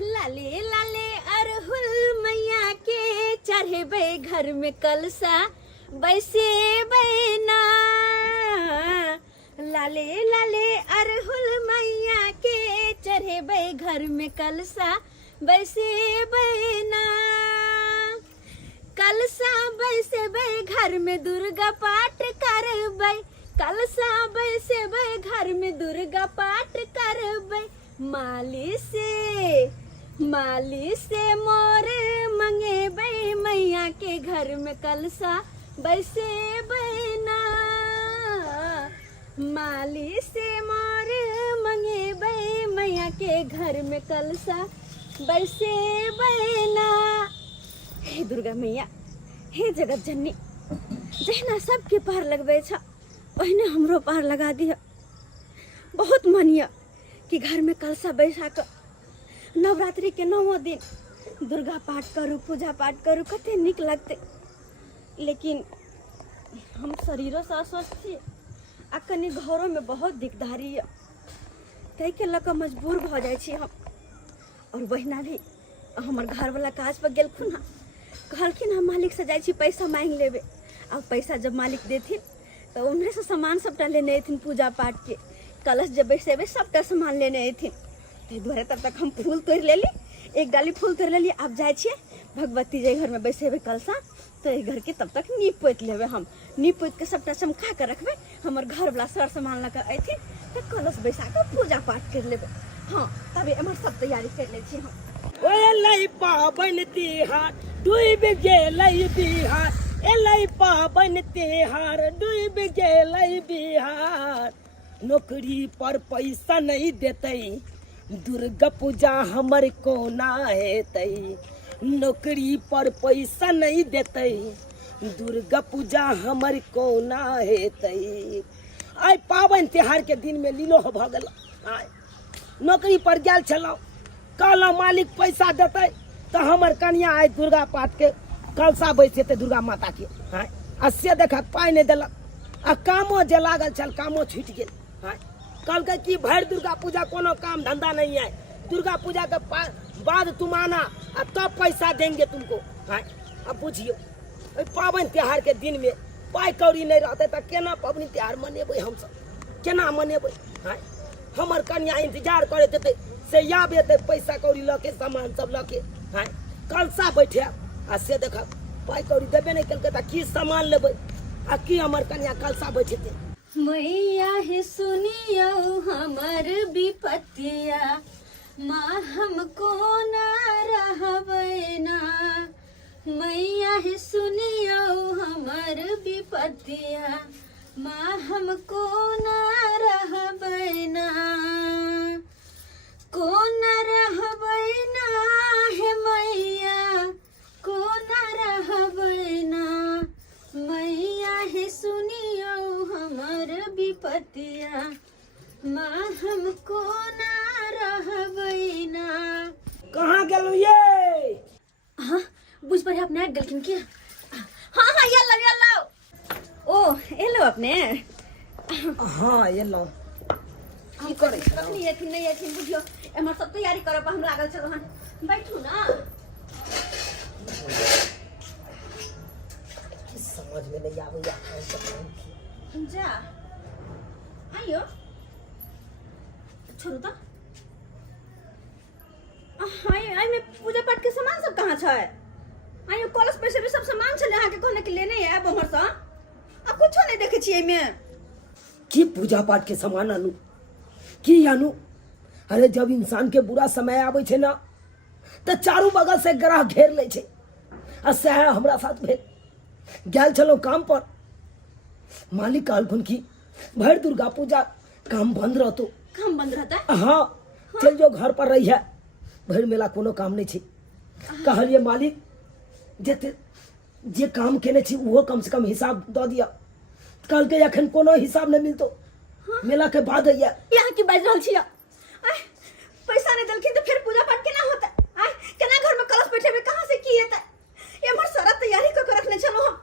लाले लाले अरहुल मैया के चढ़े घर में कलसा बैसे बैना। लाले लाले अरहुल मैया के चढ़े घर में कलसा बैसे बैना। कलसा बैसे घर में दुर्गा पाठ करबै। कलसा बैसे घर में दुर्गा पाठ करबै। माली से मोर मंगेबै मैया के घर में कलसा बैसे बैना। माली से मोर मंगेबै मैया के घर में कलसा बैसे बैना। हे दुर्गा मैया, हे जगत जननी, जहना सबके पार लगबै छ ओहने हमरो पार लगा दिया। बहुत मानिया कि घर में कलसा बैसा कर नवरात्रि के 9 दिन दुर्गा पाठ करूँ, पूजा पाठ करूँ, कते निक लगते। लेकिन हम शरीरों से अस्वस्थ छी आ कनी घरों में बहुत दिकदारी है, ताहि के लऽ मजबूर भ जाइ छी हम। और बहिना भी हमर घर वाला काज पर गेलखुन हँ, कहलखिन हम मालिक से जाइ छी पैसा मांग लेबे। अब पैसा जब मालिक देथिन तो उन्हें से सामान सबटा लेने अथिन, पूजा पाठ के कलश जब बैसेबे सबटा सामान लेने अथिन। ताहि दुआरे तब तक हम फूल तोड़ लेली, एक डाली फूल तोड़ लेली। अब जाइ छियै भगवती जे घर में बैसेबे कलसा, तो ये घर के तब तक नीप पोति लेबे। हम नीप पोति के सबटा चमका के रखबे। हमर घर वाला सर सामान लऽ कऽ अथिन तो कलश बैसा के पूजा पाठ कर लेबे। हाँ, तबे एमहर सब तैयारी कर ले छी हम। ओए पाबन तिहार डूब गेलै बिहार, एलै पाबन तिहार डूब गेलै बिहार। नौकरी पर पैसा नहीं देते, दुर्गा पूजा हमर कोना हेतै। नौकरी पर पैसा नहीं देते, दुर्गा पूजा हमर कोना हेतै। आइ पाबन त्योहार के दिन में लीलो भ गेल। आइ नौकरी पर गेल छलौ, कहलौ मालिक पैसा देते तो हमर कन्या आइ दुर्गा पाठ के कलसा बैसेते दुर्गा माता के। आ से देखा पाइ नहीं देलक, आ कामो जे लागल छल कामो छूटि गेल। कहलकै कि भर दुर्गा पूजा कोनो काम धंधा नहीं है, दुर्गा पूजा के बाद तुम आना और तब पैसा देंगे तुमको। अब बुझियो पाबन त्योहार के दिन में पाई कौड़ी नहीं रहते तो केना पाबन त्योहार मनेबै, हम सब केना मनेबै। हमर कन्या इंतजार करे देते से याब एते पैसा कौड़ी लके सामान सब लके कलसा बैठे। आ से देख पाई कौड़ी देबे नहीं कलके तो की सामान लेबै आ की हमर कन्या कलसा बैठेते। मैया हे सुनियो हमर विपत्तिया, माँ हमको ना रहबै ना। मैया हे सुनियो हमर विपत्तिया, माँ हमको ना रहबै ना। को ना रहबै ना हे मैया, को ना रहबै ना। मैया हे सुनियो हमर विपत्तिया, माँ हमको ना रहबै ना। कहाँ गेलौ ये? हाँ, बुझ पर अपने गलखिन की। हाँ हाँ येलो येलो। ओ एलो अपने। हाँ एलो। की करे कखनी एथिन नहीं एथिन बुझियो। एमहर सब तैयारी करब हम लागल छलो हन। बैठू ना। समझ में नहीं आवे जा आइयो छोड़ू तो। आई में पूजा पाठ के सामान सब कहाँ छै? आइयो कलश पे से भी सब सामान छले अहाँ के कहने के लेने है बहर से। आ कुछो नहीं देखे छी में की पूजा पाठ के सामान आनू की आनू। अरे जब इंसान के बुरा समय आवे छे ना तो चारू बगल से ग्रह घेर ले छे। आ सह हमरा साथ भेल गेल चलो काम पर। मालिक कहलखुन की भर दुर्गा पूजा काम बंद रहतो। काम बंद रहता है? हाँ चल जो घर पर रही है, भर मेला कोनो काम नहीं छे। कहलिए मालिक जे काम केने छी वो कम से कम हिसाब द दिया। कल के अखन कोनो हिसाब नहीं मिलतो। मेला के बाद है यहाँ की बाज रहल छी। पैसा नहीं दलखिन तो फिर पूजा पाठ केना होता? केना घर में कलश बैठे में कहाँ से की हेतै? हमर सारा तैयारी क के रखने चलो हम।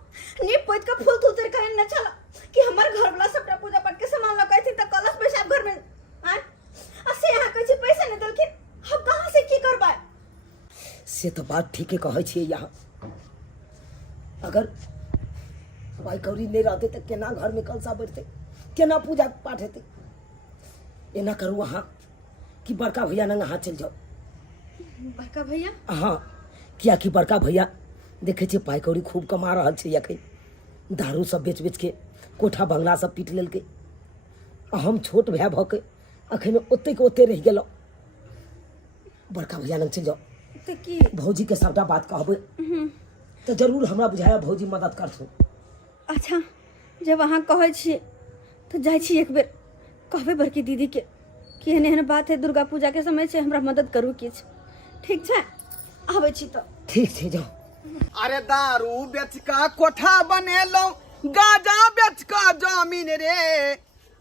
नीप पोत के फूल तूल तोड़ के न चलो कि हमर घर वाला सबटा पूजा पाठ के सामान लगा थी त कलश बैसाब घर में। आ से यहाँ कहै छी पैसा नहीं दलखिन, हम कहाँ से की करबै? से तो बात ठीक है कहै छियै। यहाँ अगर पाई कौड़ी नहीं रहते तो केना घर में कलसा बैठते, केना पूजा पाठ हेतै। एना करू अहाँ कि बड़का भैया लग अहाँ चलि जाओ। बड़का भैया? हाँ, किया कि बड़का भैया देखे छे पाई कौड़ी खूब कमा रहा छे। अखन दारू सब बेच बेच के कोठा बंगला सब पीट लेलकै। हम छोट भाई भऽ के अखन ओते के ओते रह गेलहुँ। बड़का भैया लग चलि जाओ तो की भौजी के सबटा बात कहबै तो जरूर हमरा बुझाया भौजी मदद करथुन। अच्छा, जब अहाँ कहै छियै तो जाइ छी एक बेर कहबै बड़की दीदी के कि एहन एहन बात है, दुर्गा पूजा के समय छै, हमरा मदद करू किछु। ठीक छै, आबै छी तो। ठीक छै, जाओ। अरे दारू बेच का कोठा बनेलौं, गाजा बेच का जमीन रे।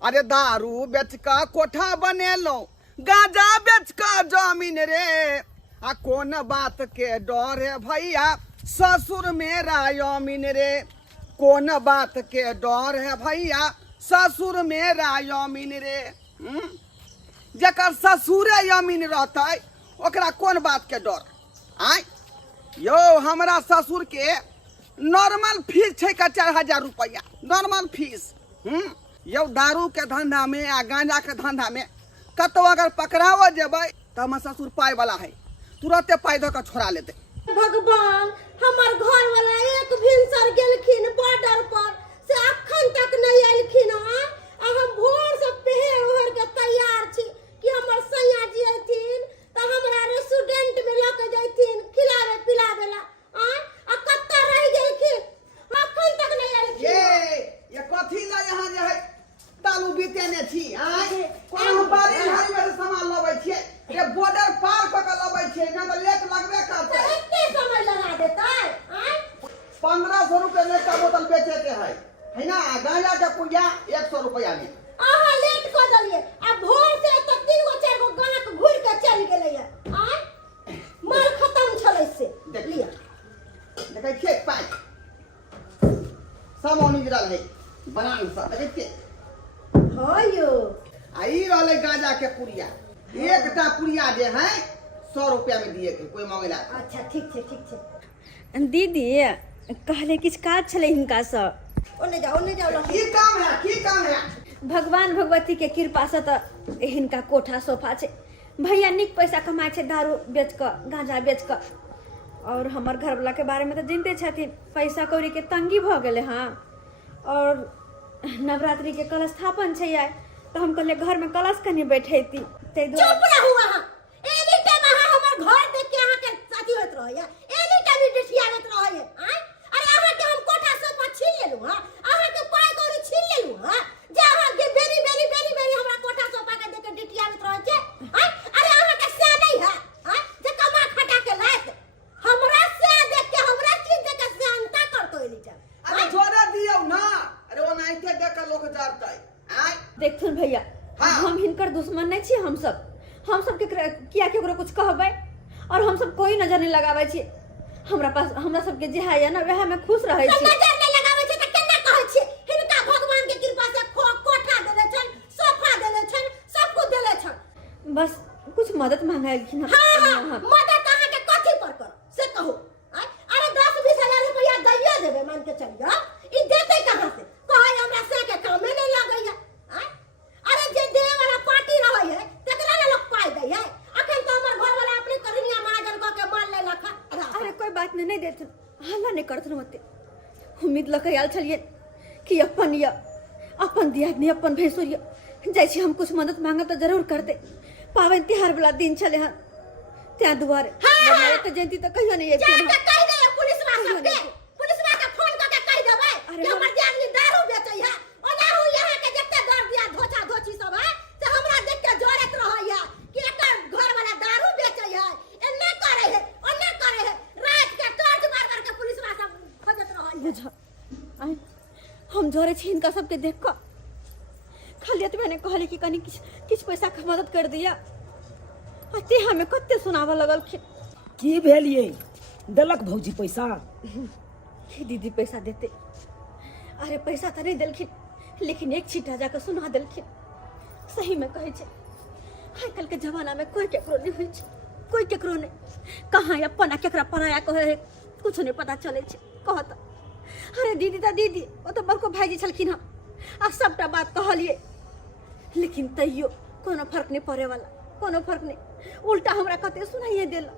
अरे दारू बेच का कोठा बनेलौं, गाजा बेच का जमीन रे। आ कौन बात के डर है भैया, ससुर मेरा यमीन रे। कौन बात के डर है भैया, ससुर मेरा यमीन रे। जकर ससुरे यमीन रहतै ओकरा कौन बात के डर। आय यो हमरा ससुर के नॉर्मल फीस छै का 4000 रुपया नॉर्मल फीस। यो दारू के धंधा में आ गांजा के धंधा में कतो अगर पकड़ाओ जेबै तो हमर ससुर पाई वाला है, तुरंते पाई दो के छोड़ा लेते। भगवान, हमर घर वाला एक भिनसर गेलखिन बॉर्डर पर से अखन तक नहीं एलखिन। आ हम भोर से पहर ओहर के तैयार छी कि हमर सैया जी एथिन तो हमरा रेस्टोरेंट में ल के जैथिन खिलावे पिलावे ला। आ कत्ता रह गेलखिन, अखन तक नहीं एलखिन। ये कथी ला यहाँ जे है तालू बीतेने छी। आय कोनो बारी भाई में सामान लबै छियै, ये बॉर्डर पार क के लबै छियै ना तो लेट लगबे करतै। एते समय लगा देतै। 1500 रुपए में का बोतल बेचे के है ना। गांजा के पुड़िया 100 रुपया में। अहाँ लेट क देलिए आ भोर से त 3 गो 4 गो गाहक घुर के चल गेलै है। माल खत्म छलै से लिया देखै छियै पाई सब ओनी गिरल है बनान सब देखै छियै। हाँ यो, आ ई रहले गांजा के पुड़िया, एकटा पुड़िया जे है 100 रुपया में दिए के कोई मांगेला। अच्छा ठीक छै ठीक छै। दीदी कहले किछु काज छलै हिनका से। ओने जाओ की काम है, की काम है। भगवान भगवती के कृपा से तो हिनका कोठा सोफा छै। भैया नीक पैसा कमाए छै दारू बेच क गांजा बेच क। और हमर घरवाला के बारे में तो जानते छथिन, पैसा कौड़ी के तंगी भ गेले। हाँ, और नवरात्रि के कलश स्थापन छै आइ, तो हम कहले घर में कलश कनी बैठेती तै चुप दुआरे। रहू अहाँ। एनी टाइम अहाँ हमर घर देख के अहाँ के साथी होत रहैया, एनी टाइम डिसियात रहैया। अरे अहाँ के हम कोठा सोफा छीन लेलु। अहाँ के पाई कौड़ी छीन लेलु। जे अहाँ के बेरी बेरी बेरी बेरी हमरा कोठा सोफा के देख के डिसियात रहै छै। अरे अहाँ के से नहीं है जे कमा खटा के लायक हमरा से देख के हमरा चीज देख के से अंता करतो एली चल। अरे जोड़ा दियो ना। अरे ओनाइते देख के लोग डरतै। आय देखथुन भैया, हाँ। हम हिनकर दुश्मन नहीं छी। हम सब किया केकरो कुछ कहबै और हम सब कोई नजर नहीं लगाबै छी। हमरा पास हमरा सब के जे है ना वह में खुश रहै छी। नजर नहीं लगाबै छै त केना कहै छी। हिनका भगवान के कृपा से कोठा देले छन, सोफा देले छन, सब कुछ देले छन। बस कुछ मदद मांगलखिन। हाँ, मदद अहाँ के कथी पर कर से कहू। अरे 10-20 हजार रुपया दैया देबे मान के चलियो। ई देतै कहां से? कहै हमरा से के कामे नहीं लागैया। अरे जे दे वाला पार्टी रहै है तकरा ले लोग पाई दै है। अखन तो हमर घर वाला अपने करनिया महाजन क के मान ले लखा। अरे कोई बात नहीं देथुन, हल्ला नहीं करथुन मते। उम्मीद लके आयल छलिए कि अपन दियादनी अपन भैंसुरिया जाइ छी हम कुछ मदद मांगब तो जरूर करते। पावन तिहार वाला दिन छले हन त्या दुआरे। वरना एते जयंती तो कहियो नहीं जा एथिन। के कह दे पुलिसवा सबके, पुलिसवा के फोन क के कह देबै कि हमर दियादनी दारू बेचै है। ओना हो यहाँ के जत्ते दर दिया धोचा धोची सब है से हमरा देख के जरत रहैया कि एकर घर वाला दारू बेचै है, एन्ने करे है ओन्ने करे है। रात के टॉर्च मार मार के पुलिसवा सब खोजत रहैया। बुझ आइ हम जोरे छी इनका सबके देख क। खाली मैंने कहली कि कनी किछ पैसा के मदद कर दिया। अते हमें कत्ते सुनावा लगल की भेल ये देलक भौजी पैसा। कि दीदी पैसा देते। अरे पैसा तो नहीं देलखिन, लेकिन एक छिटा जाकर सुना देलखिन। सही में कहे छे आजकल के जमाना में कोई केकरो नहीं होई छे। कोई केकरो नहीं कहाँ अपन केकरा पराया कहे कुछ नहीं पता चले कहत अरे दीदी ता दीदी वो तो बड़को भाईजी छलखिन हम आ सबटा बात कहलिए लेकिन तैयो कोनो फर्क नहीं पड़े वाला कोनो फर्क नहीं उल्टा हमरा कते सुनाइए देल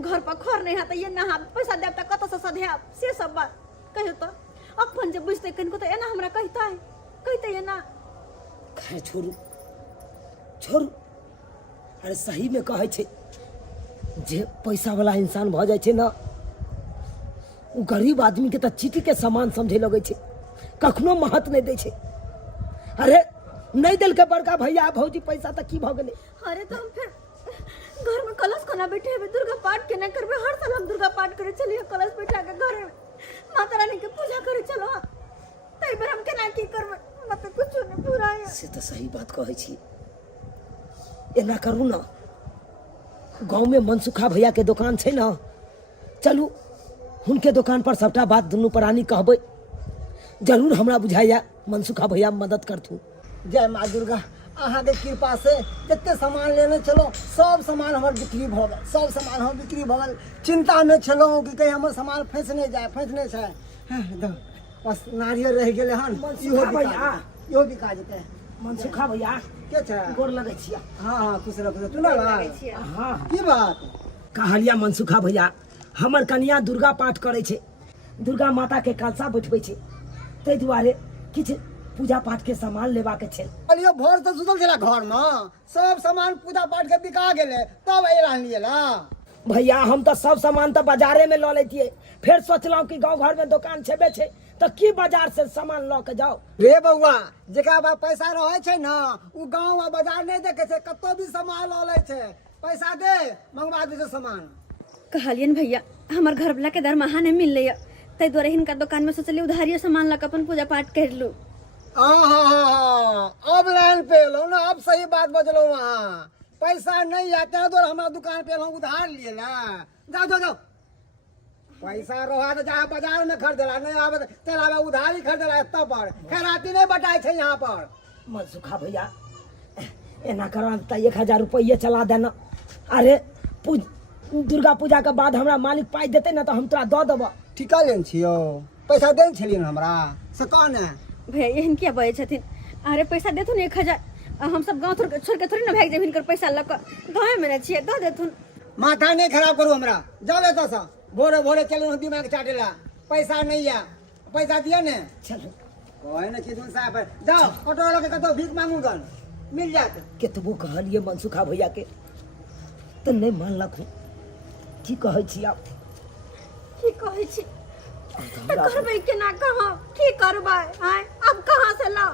घर पर खर नहीं है ये ना पैसा देव कत से सधेब से सब बात कहियो तो अपन जब बुझते कनको तो एना हमरा कहता है कहते है ना खैर छोड़ू छोड़ू अरे सही में कहे छे जे पैसा वाला इंसान भ जाए छे ना उ गरीब आदमी के तो चीटी के सामान समझे लगे छे कखनो महत्व नहीं दे छे अरे नहीं दिल के बड़का भैया भौजी पैसा तक की भ गेले अरे तो हम फिर घर में कलश कोना बैठे हैं दुर्गा पाठ के ना करबे हर साल हम दुर्गा पाठ करे चलिए कलश बैठा के घर में माता रानी के पूजा करे चलो तई बार हम केना की करबे मत कुछ नहीं पूरा है से तो सही बात कहे छी एना करू ना गांव में मनसुखा भैया के दुकान छे ना चलू उनके दुकान पर सबटा बात दुनू प्राणी कहबै जरूर हमरा बुझाइया मनसुखा भैया मदद करथू जय माँ दुर्गा अहाँ के कृपा से जितने सामान लेने चलो सब सामान हमार बिक्री भ गए सब सामान हम बिक्री भ गए चिंता में चलो कि कहीं हमर सामान फंस नहीं जाए फंस नहीं जाए बस नारियल रह गेले हन इहो बिका जेतै मनसुखा भैया के छै गोर लगै छिया हाँ हाँ खुश रहो तू ना हाँ की बात कहलिया मनसुखा भैया हमर कन्या दुर्गा पाठ करे छे दुर्गा माता के कलशा बैठबै छे तै दुआरे किछ पूजा पाठ के सामान लेवा के छे अलियो भोर से सुतल छला घर में सब सामान पूजा पाठ के बिका गेले तब एला लियला भैया हम तो सब सामान तो बाजारे में ल लेतिए फिर सोचलौ कि गांव घर में दुकान छेबे छे तो की बाजार से सामान ल के जाओ रे बउआ जेकरा बा पैसा रहे छै ना उ गांव आ बाजार नहीं देखे छै कतो भी सामान ल ले छै पैसा दे मंगवा दे छै सामान कहलियन भैया हमर घर वाला के दरमाहा नहीं मिल रही तई द्वारा हिनका दुकान में सोचली उधारिये सामान ला के अपन पूजा पाठ कर लू अब लाइन पे लो ना अब सही बात बजलो वहाँ पैसा नहीं आते तो हमारा दुकान पे हम उधार लिए ला जाओ जाओ जाओ पैसा रहा तो जा बाजार में खरीदला नहीं आवे तेरा उधारी खरीदला तब पर खैराती नहीं बटाई थे यहाँ पर मनसुखा भैया एना करा त 1000 रुपये चला देना अरे दुर्गा पूजा के बाद हमरा मालिक पाई देते ना तो हम तोरा दऽ देबो ठिका लेन छियो पैसा देन छलिन हमरा से कौन है भैया एहन क्या बजे छथिन अरे पैसा देथुन 1000 हम सब गांव छोड़ के थोड़ी ना भाग जेबिन कर पैसा लक गांव में ना छिए दऽ देथुन माथा नहीं खराब करू हमरा जाओ एतऽ से भोरे भोरे चलो दिमाग चाटेला पैसा नहीं है पैसा दिया ने चलो कोई ना चीज साहब जाओ ऑटो वाला के कतो भीख मांगू गन मिल जात केतबो कहलिए मनसुखा भैया के तो नहीं मानलक की कहै छी आप की कहै छी तो करबै केना कहाँ की करबै आय अब कहाँ से ला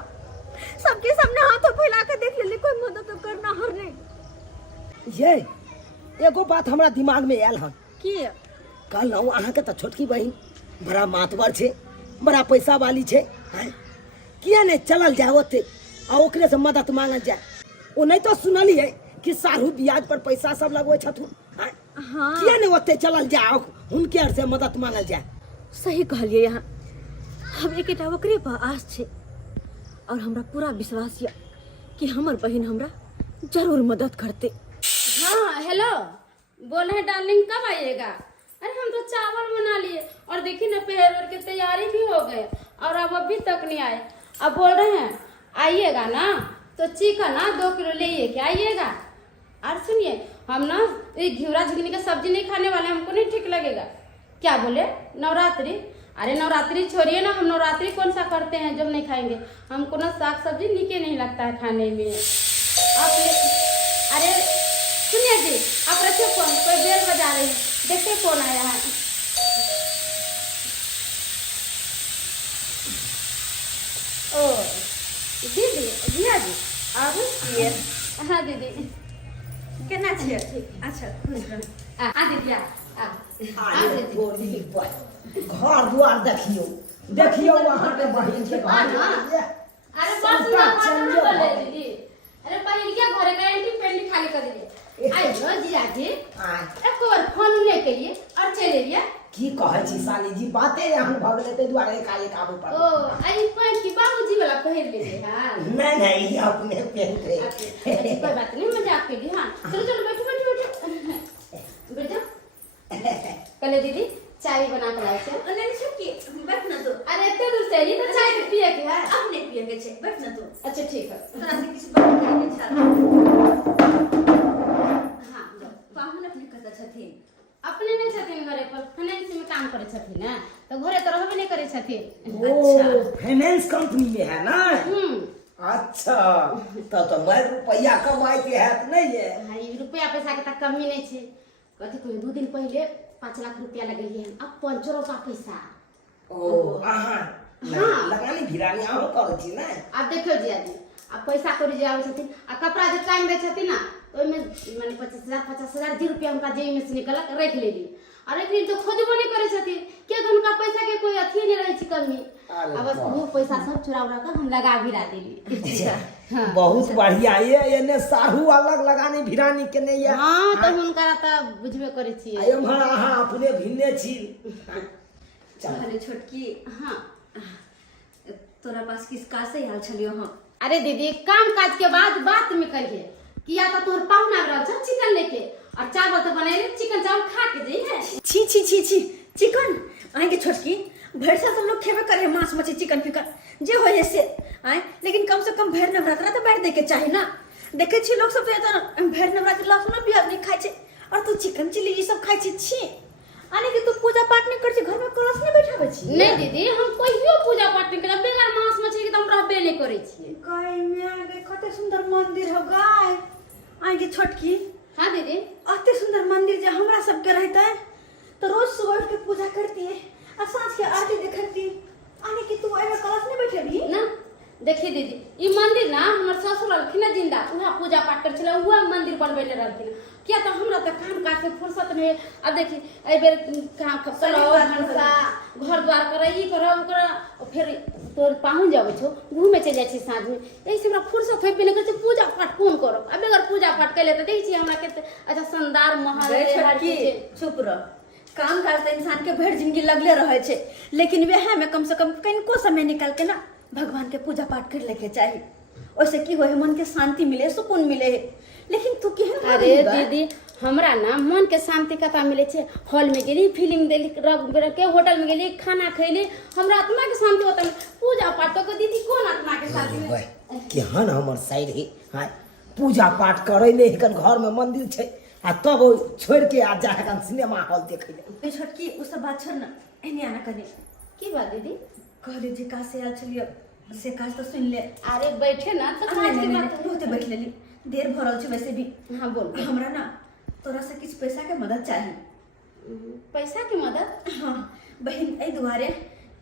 सबके सामने हाथों फैला के देख लेली कोई मदद तो करना हर नहीं ये एगो बात हमरा दिमाग में आयल हन की कल ना अहाँ के तो छोटकी बहन बड़ा मातवर छे बड़ा पैसा वाली छे किया नहीं चलल जाए ओते आ ओकरे से मदद मांगल जाए ओ नहीं तो सुनलिए कि सारू ब्याज पर पैसा सब लगवे छथुन हाँ किया नहीं ओते चलल जाए उनके से मदद मांगल जाए सही कहलिए यहाँ हम एकेटा ओकरे पर आस छे और हमरा पूरा विश्वास है कि हमर बहन हमरा जरूर मदद करते हाँ हेलो बोल रहे डार्लिंग कब आइएगा अरे हम तो चावल बना लिए और देखिए ना पेड़ की तैयारी भी हो गए और अब अभी तक नहीं आए अब बोल रहे हैं आइएगा ना तो चिकन ना 2 किलो ले के आइएगा और सुनिए हम ना ये घिवरा झिगनी का सब्जी नहीं खाने वाले हमको नहीं ठीक लगेगा क्या बोले नवरात्रि अरे नवरात्रि छोड़िए ना हम नवरात्रि कौन सा करते हैं जब नहीं खाएंगे हमको ना साग सब्जी नीके नहीं लगता है खाने में आप अरे सुनिए जी आप रखिए फोन कोई बेल बजा रही है देखिए कौन आया है ओ दीदी भैया जी आप हाँ दीदी केना छे ठीक अच्छा दीदी आ दीदी घर दुआर देखियो देखियो वहां के बहिन के अरे बस ना बोले दीदी अरे पहले क्या घरे का एंटी पेंटी खाली कर दीजिए आइयो जीजा जी एक और फोन लेके ये और चले लिया की कहै छी साली जी बाते एहन भ गेलै तै दुआरे काले काबू पर ओ आई पैंट की बाबूजी वाला पहन लेते हां नहीं नहीं अपने पहनते कोई बात नहीं मजाक के लिए हां चलो चलो बैठो बैठो बैठो कले दीदी चाय बना के लाई छे। नहीं छुटकी बैठ ना तू। अरे इतने दूर से नहीं तो चाय के पिए के है। अब नहीं पिएंगे छे, बैठ ना तू। अच्छा ठीक है। तोरा से किसी बात करेंगे छा। हां पाहुन अपने कत छथिन। अपने नहीं छथिन घरे पर फाइनेंस में काम करे छथिन ना, तो घरे तो रहबे नहीं करे छथिन। ओ फाइनेंस कंपनी में है ना। अच्छा तो मैं रुपया कमाए के है तो नहीं है। हां रुपया पैसा के तक कमी नहीं छे। कथि कोई 2 दिन पहले 5 लाख रुपया लगेलिए, अब 5 का पैसा। ओ आहा लगानी भिरानी आहो कर छी ना। अब देखियो जी आदमी अब पैसा करी जे आवे छथिन आ कपड़ा जे टाइम दे छथिन ना, ओइ में माने 50,000 जी रुपया उनका जेई में से निकलक रख लेली। अरे फिर तो खोजबो नहीं करे छथिन के उनका पैसा के कोई अथी नहीं रहे छी कमी। अब बस वो पैसा सब चुरा उड़ा कर हम लगा भिरा देली। हाँ। बहुत बढ़िया ये एने साहू अलग लगानी भिरानी के नहीं है। हां तो हुनका त बुझबे करे छी। आय हम हां अपने भिन्ने छी। चले छोटकी। हां तोरा पास किस का से आल छलियो हम। अरे दीदी काम काज के बाद बात में करिए किया तो तोर पाहुना रहल छ चिकन लेके और चावल तो बनैले चिकन चावल खा के जई है। छी छी छी छी चिकन आएंगे छोटकी भैर से सब लोग खेबे करे मांस मछली चिकन फिकन जे होय से आए, लेकिन कम से कम भैर नवरात्रा तो बैठ दे के चाहे ना। देखे छी लोग सब तो भैर नवरात्रि लहसुन प्याज नहीं खाए छे और तू चिकन चिली ये सब खाए छे। छी आने के तू पूजा पाठ नहीं कर छे, घर में कलश नहीं बैठावे छी। नहीं दीदी हम कहियो पूजा पाठ नहीं करे बिना मांस मछली के तो हम रहबे नहीं करे छी। गाय में आगे कते सुंदर मंदिर हो गाय आएंगे छोटकी। हां दीदी अते सुंदर मंदिर जे हमरा सब के रहता है तो रोज सुबह उठ के पूजा करती है और सांझ के आरती देखती। आने की तू एमे कलश नहीं बैठेबी ना। देखिए दीदी ई मंदिर ना हमर ससुर रहलखिन ना जिंदा, उहा पूजा पाठ कर छले, उहा मंदिर बनबेले रहलखिन। क्या तो हमरा त काम काज से फुर्सत में अब देखी ए बेर काम खपलो हंसा घर द्वार करे ई करे ओ करे और फिर तोर पाहुन जावे छो घूमे चले जाय छी साँझ में। एही से हमरा फुर्सत होय पे नहीं करे पूजा पाठ कोन करब। अब अगर पूजा पाठ कैले त देखी छी हमरा के अच्छा शानदार महल हर चीज। चुप रह। काम काज तो इंसान के भर जिंदगी लगले रहे छे, लेकिन वह में कम से कम कनको समय निकाल के ना भगवान के पूजा पाठ कर लेके चाहिए। ओसे की होय मन के शांति मिले सुकून मिले। लेकिन तू केहन। अरे दीदी हमरा ना मन के शांति कता मिले छे, हॉल में गेली फिल्म देली के होटल में गेली खाना खैली हमरा आत्मा के शांति होता। पूजा पाठ तो दीदी कोन आत्मा के शांति में केहन हमर साइड है। हां पूजा पाठ करे ले हकन घर में मंदिर छे आ तब छोड़ के आ जा हकन सिनेमा हॉल देखे ले। छोटकी उ सब बात छोड़ ना एने आना कने। की बात दीदी कहले जे का से आल छलियो से काज तो सुन ले। अरे बैठे ना तो काज के बात बहुते बैठ लेली देर भरल छे वैसे भी। हां बोल। हमरा ना तोरा से कुछ पैसा के मदद चाहिए। पैसा की मदद। हाँ बहन ए दुआरे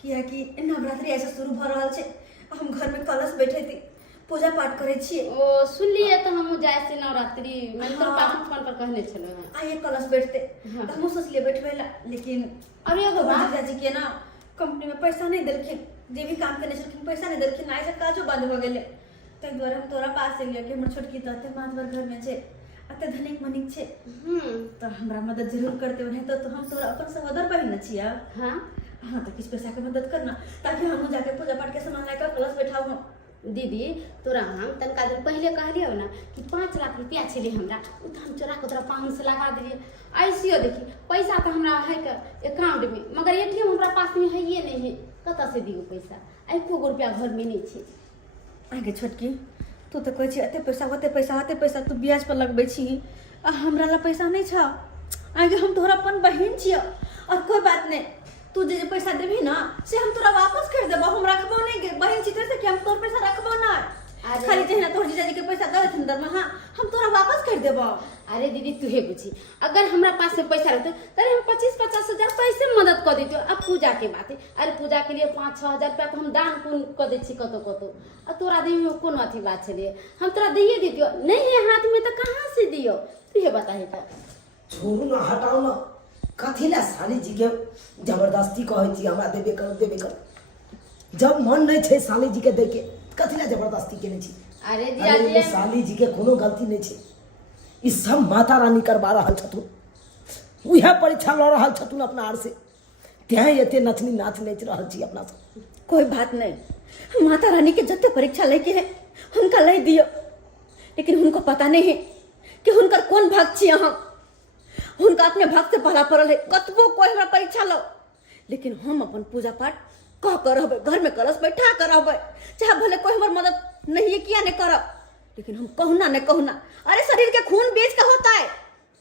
किया कि नवरात्रि ऐसे शुरू भ रहल छे, हम घर में कलश बैठे थी पूजा पाठ करे छिए। ओ सुन लिए तो हम जाय से नवरात्रि मैंने तो पाहुन फोन पर कहने छलो। आइए कलश बैठते तो हम सोच लिए बैठवेला, लेकिन अरे एगो बात जीजा जी के ना कंपनी में पैसा नहीं देलखिन, जे भी काम करने छलखिन पैसा नहीं देलखिन, आइ से काजो बंद हो गेले। तै द्वारा हम तोरा पास एलिए कि हमर छोटकी तते मातवर घर में छे अते धनिक मनिक छे। तो हमरा मदद जरूर करते नहीं तो हम तोरा अपन सहोदर बहिन छिया। हां हाँ तो कुछ पैसा के मदद करना ताकि हम जाके पूजा पाठ के सामान लेकर कलश बैठाओ। हम दीदी तोरा हम तनका दिन पहले कहलियो ना कि 5 लाख रुपया छले हमरा, उ तो हम चोरा के तोरा पाहुन से लगा दिए। ऐसियो देखी पैसा तो हमरा है के अकाउंट में, मगर एटीएम हमरा पास में है ये नहीं है, कता से दियो पैसा। 1 रुपया घर में नहीं छे। आगे छोटकी तू तो कहै छी अते पैसा तू ब्याज पर लगबै छी आ हमरा ला पैसा नहीं छ। आगे हम तोरा अपन बहिन छियो और कोई बात नहीं, तू जे पैसा देबी ना से हम तोरा वापस कर देबो। हम रखबो नहीं बहिन छी से कि हम तोर पैसा रखबो ना, खाली जहना तोर जीजा जी के पैसा दे देथिन दरमहा हम तोरा वापस कर देबो। अरे दीदी तू हे बुझी अगर हमरा पास में पैसा रहते तरे हम 25-50 हजार पैसे मदद कर देती। अब पूजा के बात है, अरे पूजा के लिए 5-6 हजार रुपया तो हम दान पुण्य कर दे छी कतो कतो। अब तोरा दे में कोनो अथी बात छलिए, हम तोरा दिए दितियो नहीं है हाथ में तो कहां से दियो तू हे बताही। तो छोड़ू ना हटाओ ना कथी ला साली जी के जबरदस्ती कहै छी हमरा देबे कर। जब मन नहीं छे साली जी के दे के कथी ला जबरदस्ती केने छी। अरे अरे जी साली जी के कोनो गलती नहीं छे, ई सब माता रानी करबा रहल छथुन, उहे परीक्षा ल रहल छथुन अपना आर से, तें एते नचनी नाच नाच रहल छी अपना सब। कोई बात नहीं, माता रानी के जते परीक्षा लेके है उनका ले दियो, लेकिन उनको पता नहीं है कि उनकर कौन भक्त छी हम। उनका अपने भक्त से पहला पड़ल है, कतबो कोई हमरा परीक्षा लो, लेकिन हम अपन पूजा पाठ कह कर रहबै, घर में कलश बैठा कर रहबै, चाहे भले कोई हमार मदद नहीं किया नहीं करब, लेकिन हम कहूना नहीं कहूना। अरे शरीर के खून बेच का होता है,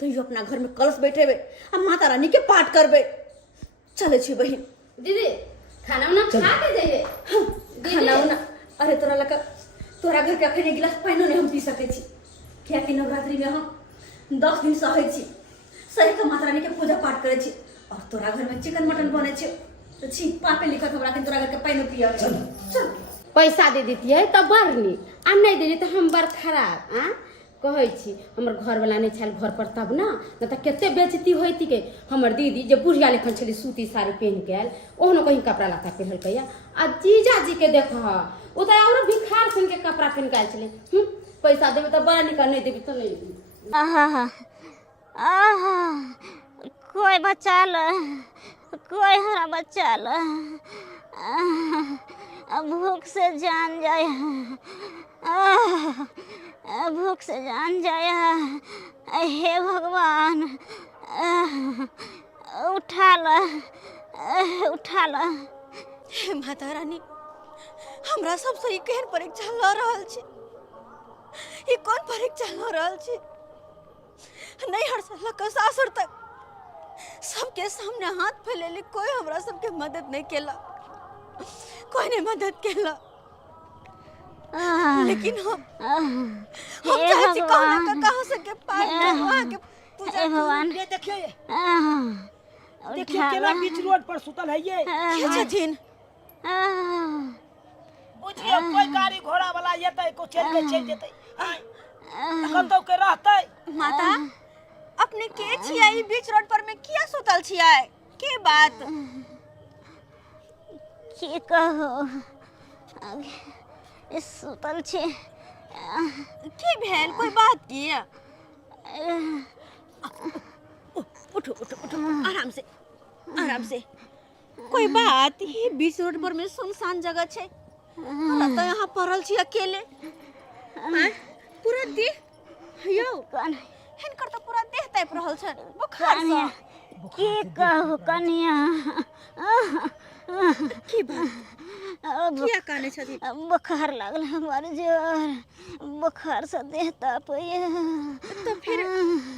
तो यो अपना घर में कलश बैठेबे, हम माता रानी के पाठ करबे। चले छी बहिन। दीदी खाना उना खा के जाइए। खाना उना, अरे तोरा लगा तोरा घर के अखने गिलास पानियो नहीं हम पी सके छी, क्या कि नवरात्रि में हम 10 दिन सहै छी, सही के माता रानी के पूजा पाठ करे छी, और तोरा घर में चिकन मटन बने छै, तो छी पापे लिखत हमरा के तोरा घर के पानियो पिया। चल पैसा दे देती है तब बढ़नी, आ नहीं दे तो हम बड़ खराब आ कहै छी। हमर घर वाला नहीं छल घर पर तब ना, न त केते बेइज्जती होइती के। हमर दीदी जे बुढ़िया लेखन छली सूती साड़ी पहन के आयल, ओहनो कहीं कपड़ा लत्ता पहनलकै या। आ जीजा जी के देख ओ त और भिखार सन के कपड़ा पहन के आयल छले। पैसा देबे त बड़ा निकल, नहीं देबे त नहीं। आहा आहा, कोई बचा ल, कोई हरा बचा ल, भूख से जान जाए, भूख से जान जाए। हे भगवान उठा ल, उठा ल। हे माता रानी, हमरा सब से केहन परीक्षा ल रहल छी, ई कौन परीक्षा ल रहल छी? नहीं हर साल का सासुर तक सबके सामने हाथ फैलेली, कोई हमरा सबके मदद नहीं केला, कोई ने मदद केला, लेकिन हम चाहे छी कहाँ से के पार वहाँ के पूजा भगवान। ये देखिए उठा केना ल, बीच रोड पर सुतल है ये। छथिन। बुझिए कोई गाड़ी घोड़ा वाला येतै को चल जेतै, कतौ के रहतै। माता अपने के छिया ई बीच रोड पर में किया सुतल छिया? के बात की कहो, सुतल छी। की भेल, कोई बात की? उठो उठो उठो, आराम से आराम से। कोई बात? ये बीच रोड पर में सुनसान जगह छे, हमरा तो यहाँ पड़ल छी अकेले। पूरा देह यो हिनकर तो पूरा देह तैप रहल छ बुखार से। की कहो कनिया, की बात? किया काने छथि? बुखार लागल हमारे जोर, बुखार से देह तापये। तो फिर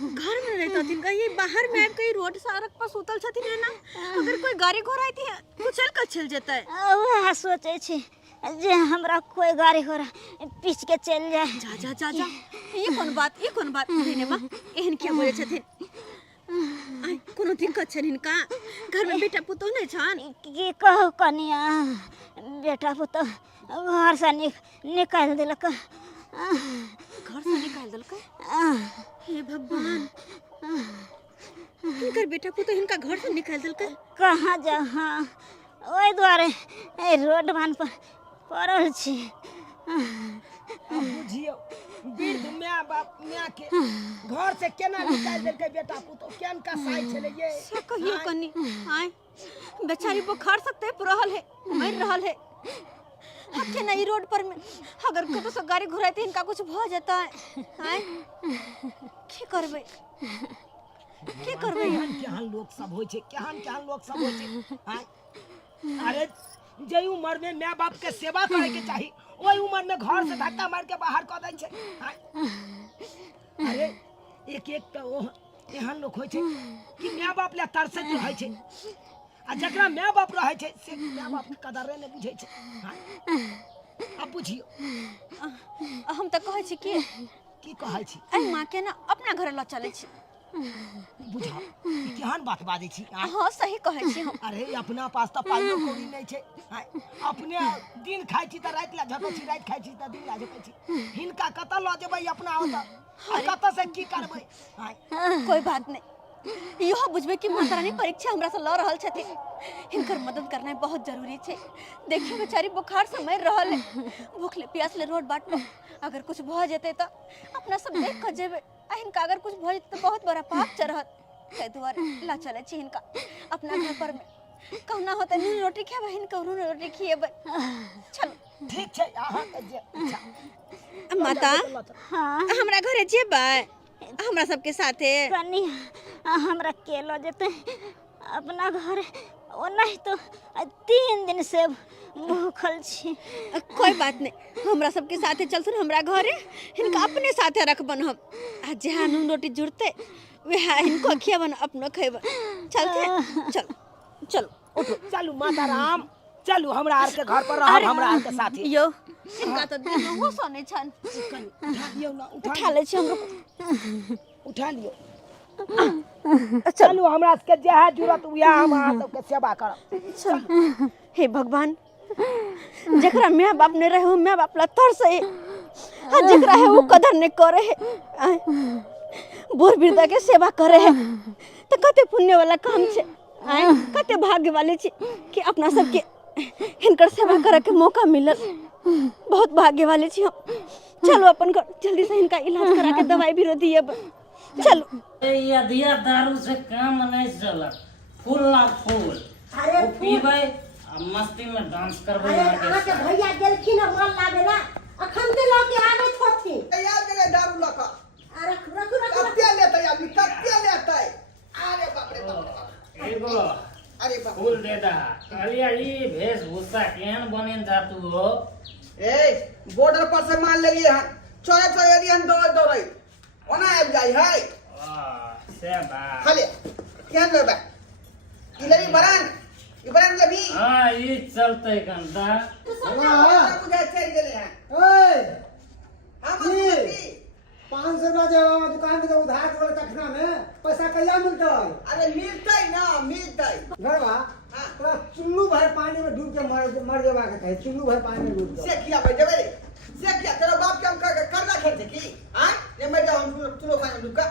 घर में रहता थिन का, ये बाहर में आके रोड सड़क पर सुतल छथिन है ना? अगर कोई गाड़ी घोड़ा आती है कुचल कचल जेतै। वह सोचे छी जे हमरा कोई गाड़ी घोड़ा पीछ के चल जाए। जा जा जा जा, ये कौन बात, ये कौन बात? नहीं मां, एहन क्या बोले छथिन? आई कोनो दिक्कत छन इनका? घर में बेटा पुतो नहीं छन? की कहो कनिया, बेटा पुतो घर से निकाल दिलक। घर से निकाल दिलक? हे भगवान, इनकर बेटा पुतो इनका घर से निकाल दिलक? कहाँ जा? हाँ ओई द्वारे रोड बान पर पड़ल छी। बुझियो वृद्ध माय बाप माय के घर से केना निकाल देलकै बेटा पुतो, केन का साई छले ये। से कहियो कनी, आय बेचारी बुखार से तैप रहल है, मर रहल है। हके नहीं रोड पर में अगर कतो से गाड़ी घुराते इनका कुछ भ जाता है, आय की करबे? की करबे? केहन लोग सब होय छै, केहन लोग सब होय छै। आय अरे जे उम्र में माय बाप के सेवा करे के चाही, ओई उम्र में घर से धक्का मार के बाहर क दै छै। अरे एक तो एहन लोग होय छै कि माय बाप ले तरसैत रहै छै, आ जकरा माय बाप रहै छै से माय बाप के कदर नै बुझै छै। अब बुझियो हम त कहै छी की कहै छी, आई मां के ना अपना घर ल चलै छी। बुझा केहन बात बाजै छी। हां सही कहै छी हम। अरे अपना पास तो पाइयो कौड़ी नहीं छै, अपने दिन खाइ छी त रात ला झपै छी, रात खाइ छी त दिन ला झपै छी। हिनका कत ल जेबै अपना होता, कत से की करबै? कोई बात नहीं, इहो बुझबे कि माता रानी परीक्षा हमरा से ल रहल छथिन, हिनकर मदद करना बहुत जरूरी छै। देखियो बेचारी बुखार से मर रहल है, भूखले प्यासले रोड बाट पर अगर कुछ भ जेतै त अपना सब देख क जेबै, आ हिनका अगर कुछ भ जेतै त बहुत बड़ा पाप चढ़त। तै दुआरे ला चलै छी हिनका अपना घर पर में। कहना होता नून रोटी खेबै, हिनका नून रोटी खिएबै। चलो ठीक छै, अहाँ के जे इच्छा। माता हमरा घरे जेबै? हमरा सबके साथे। कनिया हमरा के लो जेते अपना घर, ओ नहीं तो 3 दिन से भूखल छी। कोई बात नहीं, हमरा सबके साथे चलथुन हमरा घरे, हिनका अपने साथे रखबन हम। आ जहाँ नून रोटी जुड़ते वह इनको खियाबन, अपनो खैबन। चलते चल चल उठो, चलू माता राम, चलू हमरा आर के घर पर रहब, हमरा आर के साथी। यो इनका तो दिन में होश होने छन। उठा लियो ना, उठा ले छी हमरो, उठा लियो। चलू हमरा के जहाँ जरूरत हुआ हम अहाँ सबके सेवा करब। हे भगवान, जकरा माँ बाप ने रहे माँ बाप ला तरस है, और जकरा है वो कदर ने करे है, बूढ़ वृद्धा के सेवा करे है, तो कते पुण्य वाला काम छे। कते भाग्य वाले छे कि अपना सबके हिनकर सेवा करे के मौका मिलल। बहुत भाग्य वाले छे हम। चलो अपन घर जल्दी से इनका इलाज करा के दवाई भी दिए। चलो ये दिया दारू से काम नहीं चला, फूल ना फूल अरे वो पीबे आ मस्ती में डांस करबे। अरे अहाँ के भैया गेलखिन मन लागेला, अखन ते लोग के आबै छथिन। तैयार करे दारू लका। अरे रखू रखू कत्ते लेतै अभी, कत्ते लेतै? अरे बाप रे बाप। एगो अरे बाप। फूल दे दा। अलिया ई वेशभूषा केहन बनेन जातू हो? ए बॉर्डर पर से मान लेलिए हन, चोरे चोरे एलियन दौड़ै ओना आबि जाइ है। से बा खाले केहन लेबै? ई लेबी बरन, ई बरन लेबी। हां ई चलते कंदा। बुझाइ चल गेलै हन। ओए हम ई 500 रुपया जब दुकान पे उधार कर तखना में पैसा कहिया मिलतै? अरे मिलतै ना, मिलतै। घरवा पूरा चुल्लू भर पानी में डूब के मर जेबा के कहे, चुल्लू भर पानी में डूब से किया भाई जबे से किया तेरा बाप के हम करना खेलते की? हां ये मैं जाऊं तुलो पानी में डूबका।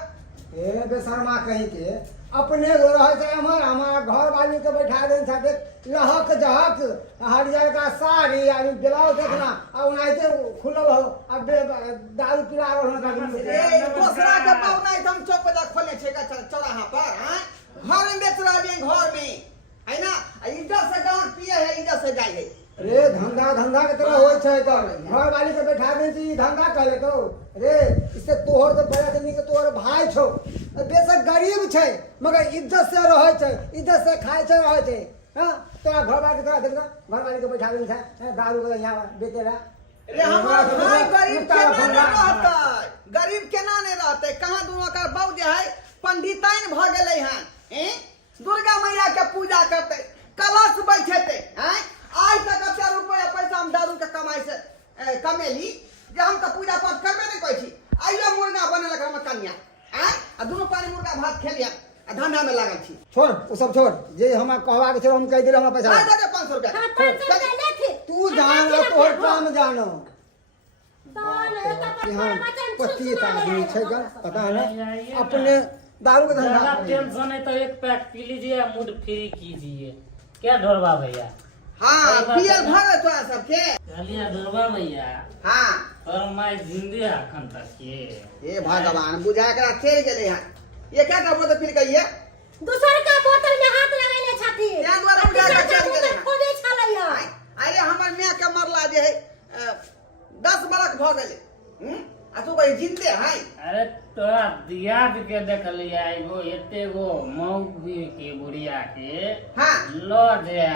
ए बेशर्मा कहीं के अपने रहे थे हमारा घर वाली के बैठा देन साथे लहक जहक हरियर का साड़ी आ ब्लाउज देखना आ उनाइते खुलल हो, अब दारू पिला रहल का। ए दूसरा के पावना एकदम चौक पे खोले छे का चौराहा पर। हां घर में बेच रहलिए, घर में है ना। इधर से गांव पिए है, इधर से जाए है। रे धंधा के तरह होय छै त घर वाली के बैठा देन छी धंधा करे तो रे इससे तोहर तो बड़ा आदमी के तोहर भाई छौ, बेशक गरीब छै मगर इज्जत से रहे छै, इज्जत से खाए छै रहे छै। हां तोरा घर वाली के तरह देखना, घर वाली के बैठा देन छै दारू के यहां बेचेला। रे हमार भाई गरीब केना नहीं रहतै? गरीब केना नहीं रहतै? कहां दोनों का बाऊ जे है पंडिताइन भ गेलै हन। दुर्गा मैया के पूजा करते, कलश बैठेते। हैं आज तक 4 रुपया पैसा हम दारू के कमाई से कमेली जे हम तो पूजा पाठ करबे नहीं कोई छी। आइयो मुर्गा बनेलक हम कन्या। हैं आ दोनों पानी मुर्गा भात खेलिया आ धंधा में लागल छी। छोड़ वो सब छोड़, जे हम कहवा के छौ हम कह देले हम पैसा आ दे 500 रुपया। हां 500 रुपया लेथे। तू जान तोहर काम जानो। तोल एक पर यहाँ वचन पति आदमी छै का पता है ना, अपने दारू का ज्यादा धंधा। टेंशन है तो एक पैक पी लीजिए, मूड फ्री कीजिए। क्या ढोरबा भैया? हां पियल भर तोरा सब के। अलिया ढोरबा भैया हां और मैं जिंदे अखन तक के। हे भगवान बुझा एकरा चल गेलै हन। ये क्या का बोतल फिर कहिए? दूसर का बोतल में हाथ लगैले छथि। या द्वारा बुझा के चल गेलै हन। खोजे छलैया। अरे हमर मां के मरला जे है 10 बरख भ गेलै। आ तू भाई जिंदे है। अरे तोरा दियाद के देख लिया एगो एते गो मौगी के बुढ़िया के हां लो दे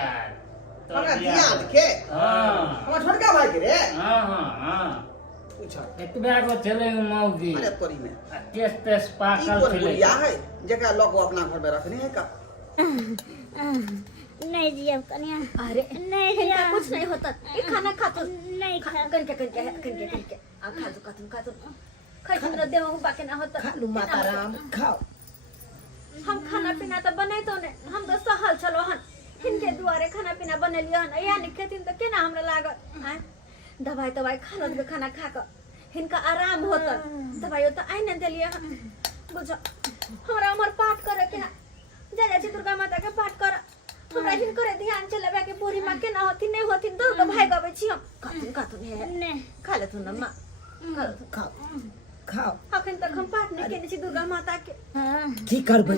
तो हमरा दियाद के। हां हमर छोटका भाई के रे। हां हां हां पूछा एक बैग चले मौगी अरे तोरी में केस तेस ई पाकल कोन चले। बुढ़िया है जेकरा लोग अपना घर में रखने है का? नहीं जिया कनिया, अरे नहीं इनका जिया, कुछ नहीं होता। ये खाना खा तो नहीं खा। करके आ खा तो खाई तो देव बाकी ना होता। खालू माता राम खाओ। हम खाना पीना तो बने तो ने, हम तो सहल चलो हन इनके दुआरे खाना पीना बनेलियो हन। या निकतिन तो केना हमरा लागत। हैं दवाई दवाई खा लो, खाना खा कर इनका आराम होता। दवाई तो आई न देलिए हन। बुझो हमरा हमर पाठ करे के जय जय दुर्गा माता के पाठ कर। हमरा हिनकर ध्यान चलावे के पूरी मां केना होती नहीं होती दुर्गा भाई गबै छी हम। कातुन है नहीं खा ले तू न मां खाओ खाओ। अखन तक हम पाठ नहीं केने छी दुर्गा माता के। हाँ, की करबै?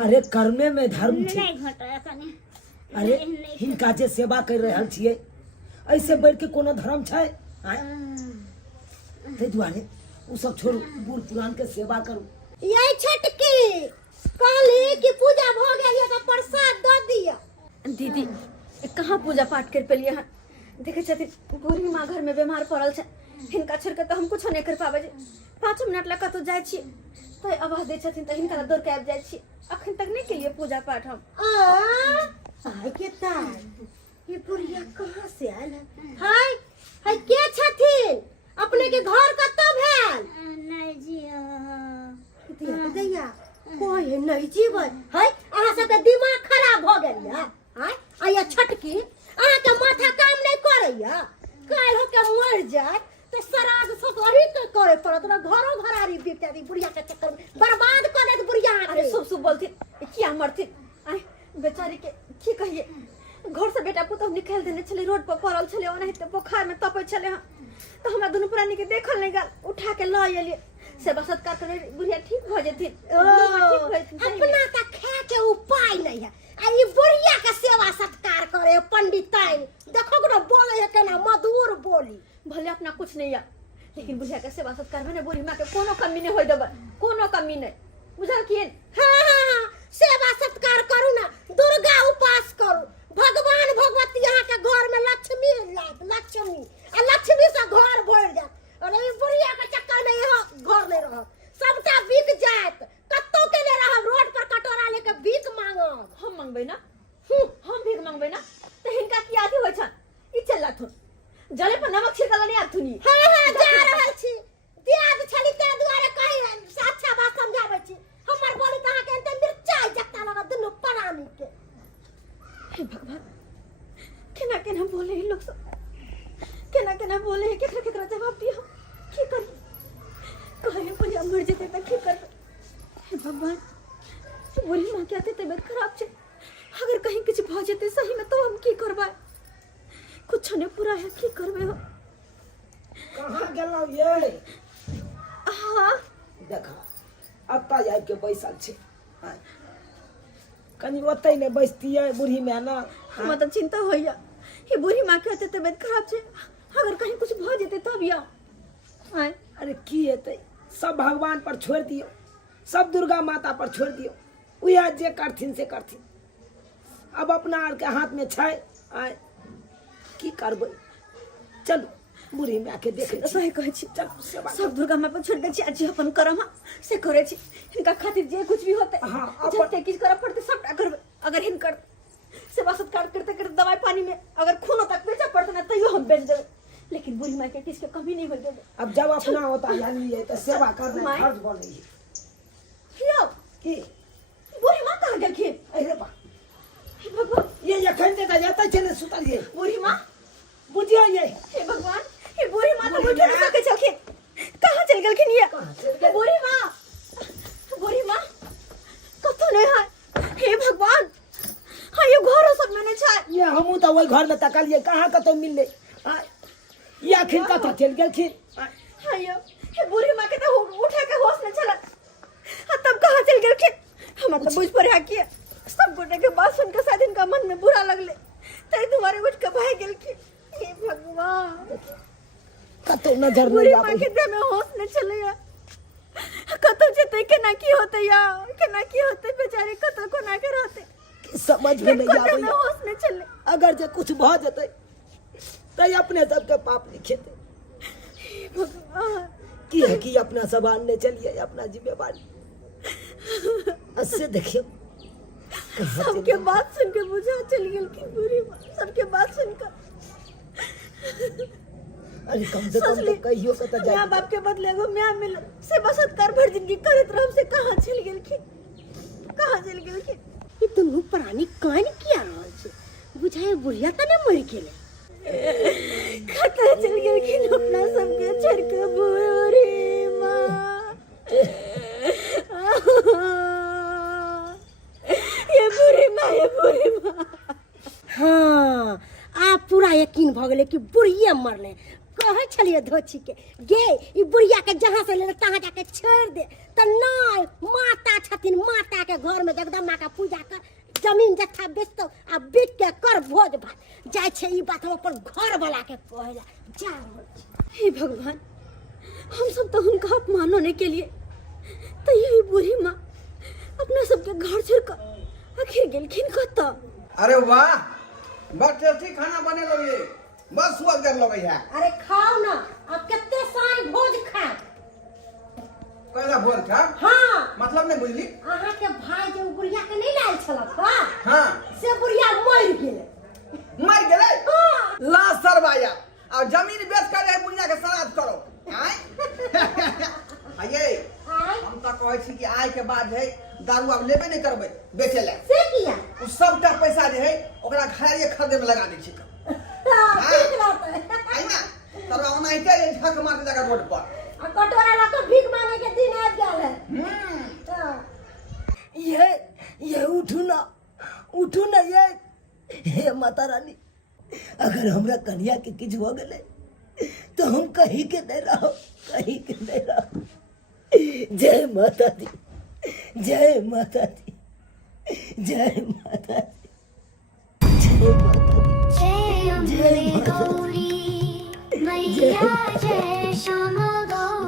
अरे कर्मे में धर्म छै। नहीं घटा कनिया। अरे हिनका जे सेवा कर रहल छियै ऐसे बढ़ के कोनो धर्म छै? ताहि दुआरे वो सब छोड़ू, बूढ़ पुरान के सेवा करू। यही छटकी कहली कि पूजा हो गई तो प्रसाद दो दिया। दीदी कहाँ पूजा पाठ कर पेलिए हन, देखे छथिन बूढ़ी माँ घर में बीमार पड़ल छै, हिनका छोड़ के तो हम कुछ नहीं कर पाबे। 5 मिनट लगा तो जाए छी तो आवाज दे छथिन तो हिनका दौड़ के आबि जाए छी। अखन तक नहीं के लिए पूजा पाठ हम। आय के ताई ये बुढ़िया कहाँ से आयल है? हाय के छथिन? अपने के घर कतौ भेल? नहीं जी दैया कोई नहीं जीवन है। अहाँ सबके दिमाग खराब भ गेल है। हाय आया छटकी अहाँ के माथा काम नहीं करैया। काल हो के मर जाए तो सराग ससुरी के करे पड़त ना, घरो घरारी बेचारी बुढ़िया के चक्कर में बर्बाद कर देत बुढ़िया। अरे शुभ बोलथिन किया मरथिन, आय बेचारी के की कहिए। घर से बेटा पुतहु निकाल देने छले, रोड पर पड़ल छले, ओनाहि तो बुखार में तपै छले हम, तो हमरा दुनू प्राणी के देखल नहीं गल, उठा के ल एलिए। सेवा सत्कार करे बुढ़िया ठीक भ जेथिन। अपना का खाए के उपाय नहीं है, आ ई बुढ़िया के सेवा सत्कार करे पंडिताइन। देखो ना बोले है केना मधुर बोली। भले अपना कुछ नहीं है, लेकिन बुढ़िया के सेवा सत्कार में बूढ़ी माँ के कोनो कमी नहीं होय देबे, कोनो कमी नहीं, बुझल किए। हाँ, सेवा सत्कार करू ना, दुर्गा उपास करू, भगवान भगवती यहाँ के घर में लक्ष्मी लक्ष्मी आ लक्ष्मी से घर भर जात। अरे ई बुढ़िया के चक्कर में यहाँ घर नहीं रह, सबटा बिक जात। कत्तो के ले रह, रोड पर कटोरा लेके भीख मांगब। हम मांगबे ना, हम भीख मांगबे ना, तो हिनका की आदि होय छन, ई चलथुन जले पर नमक छिड़कल नहीं आथुनी। हाँ जा रहल छी, दियाद छली ते दुआरे कहि अच्छा बात समझाबै छी। हमर बोली त अहाँ के अंते मिर्चाई जक्ता लगा दुनु परानी के। हे भगवान केना केना बोले ही लोग सब, केना केना बोले है, केकरा केकरा जवाब दिया, की कर कहे बुढ़िया मर जेते त की कर। हे भगवान बुढ़ी माँ के आते तबियत खराब छे, अगर कहीं कुछ भ जेते सही में तो हम की करबा, कुछ नहीं पूरा है, की करबे हो। कहाँ गेलौ ये? हाँ देखा अत्ता जाए के बैसल छे, कनी ओतै ने बैसतियै बूढ़ी में ना। हम तो चिंता होइया, ये बूढ़ी माँ के आते तबियत खराब छे, अगर कहीं कुछ भ जेते तब या। आय अरे की हेतै, सब भगवान पर छोड़ दियो, सब दुर्गा माता पर छोड़ दियो, उया जे करथिन से करथिन। अब अपना आर के हाथ में छै, आय की करबै। चलू बूढ़ी माँ के देखे छी। सही कहै छी, चलू सेवा सब दुर्गा माँ पर छोड़ दे छी, आज अपन करम हा से करे छी। इनका खातिर जे कुछ भी होते हाँ, जते किछ करब पड़ते सबटा करबे। अगर हिनकर सेवा सत्कार करते करते दवाई पानी में अगर खूनो तक बेचा पड़ता ना तैयो हम बेच देबे, लेकिन बूढ़ी माँ के किस के कमी नहीं होय देबे। अब जब अपना होता यानी ये तो सेवा करना माय। फर्ज बनै है। हियो की बूढ़ी माँ कहाँ गेलखिन? अरे बा हे भगवान ये एखन तक जाता चले सुतल ये बूढ़ी माँ, बुझियो ये। हे भगवान ये बूढ़ी माँ तो बैठे न सके छलखिन, कहाँ चल गेलखिन ये? बूढ़ी माँ कतौ नहीं है। हे भगवान हाँ ये घरों सब मैंने छाए। ये हमू तो वही घर में तकलिए, कहाँ कतौ मिलले। ये आखिर कतौ चल गेलखिन। हाँ ये बूढ़ी माँ के तो उठा के होश में चला, तब कहाँ चल गेलखिन? हम तो बुझ पर किए, सब गोटे के बात सुन के शायद इनका मन में बुरा लगले, तई दुआरे उठ के भाग गेलखिन। हे भगवान कतौ नजर बूढ़ी नहीं माँ आवे। के देह में होश नहीं चले या, कतौ जते केना की होते या, केना की होते बेचारे कतौ कोना के रहते, समझ में नहीं कतौ आवे। में होश नहीं चले। अगर जे कुछ भ जते तो अपने सबके पाप लिखेते। हे भगवान की है कि अपना सब आनने चलिए, अपना जिम्मेवारी अससे देखियो। कहाँ चल सबके बात सुन के बुझा चल गेलखिन बूढ़ी माँ, सबके बात सुनकर। अरे कम से कम तो कहियो के तो माँ जाए। बाप के बदले एगो म्याँ मिल सेवा सत्कार भर जिंदगी करत रहब से कहाँ चल गेलखिन, कहाँ चल गेलखिन? ई दुनु प्राणी कान किया रहल छे, बुझाए बुढ़िया त न मर गेले। कतऽ चल गेलखिन अपना सबके छोड़ के बूढ़ी माँ? ये बूढ़ी माँ हाँ आप पूरा यकीन भ गेले कि बुढ़िया मरले। कहे छलिए धोची के गे ई बुढ़िया के जहाँ से ले तहाँ जाके छोड़ दे, त नहीं माता छथिन, माता के घर में जगदम्बा का पूजा कर, जमीन जत्था बेचतो आ बिक के कर भोज भात। जाय छे ई बात हम अपन घर वाला के कहला जा रहल छी। हे भगवान हम सब तो उनका अपमान होने के लिए तो यही बुरी माँ अपना सबके घर छोड़ कर आखिर गेलखिन कत्ता। अरे वाह, बस टेस्टी खाना बने लो ये, बस स्वाद कर लो भैया। अरे खाओ ना, अब कितने साई भोज खा। कहला बोल का? हाँ, मतलब नहीं बुझली। अहाँ के भाई जो बुढ़िया के नहीं लायल छलक हाँ, से बुढ़िया मर गेले। मर गेले? हाँ। ला सरवाया, और जमीन बेच कर जाए बुढ़िया के श्राद्ध करो। आये, हम तो कहे छी कि आय के बाद है दारू अब लेबे नहीं करबे बेचे ले। से किया? उ सबटा पैसा जे है ओकरा घरे खरीदे में लगा दै छी। ठीक बात है। आई ना, तोरा ओनाइते जे झक मार के जगह रोड पर। और कटोरा ला के भीख मांगे के दिन आ गेल है। हाँ। ये उठू ना ये। हे माता रानी, अगर हमरा कन्या के किछ हो गेले तो हम कहीं के दे रहो, कहीं के दे रहो। जय माता दी, जय माता दी, जय माता दी, जय माता दी,